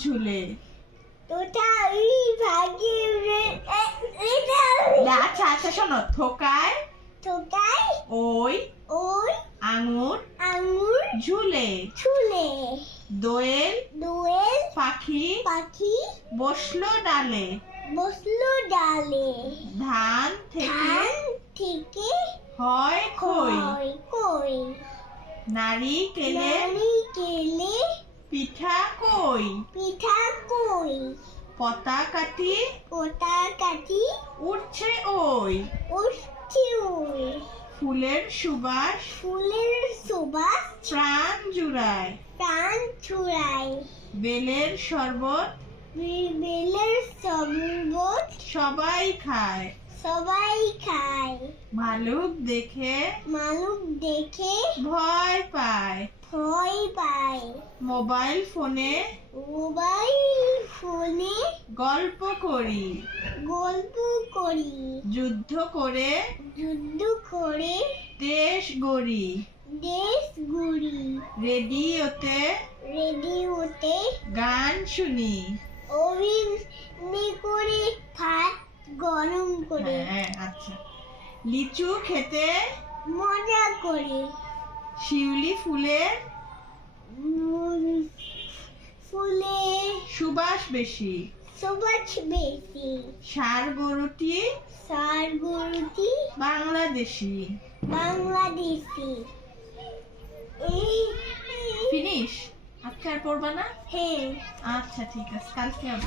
ঝুলে। আচ্ছা আচ্ছা শোনো, থোকায় ওই আঙুর ঝুলে। দোয়েল পাখি বসলো ডালে। ধান থেকে হয় খই। নারিকেলে পিঠা কই। পতাকাটি উঠছে ওই। ফুলের সুবাস প্রাণ জুড়ায়। বেলের শরবত সবাই খায়। ভালুক দেখে ভয় পায়। মোবাইল ফোনে গল্প করি। যুদ্ধ করে দেশ গড়ি। রেডিওতে গান শুনি। গরম করে হ্যাঁ আচ্ছা। লিচু খেতে মজা করে শিউলি ফুলের সুবাস বেশি। ষাঁড় গরুটি বাংলাদেশি। ফিনিশ। আজকে আর পড়বা না? হ্যাঁ আচ্ছা ঠিক আছে, কালকে আবার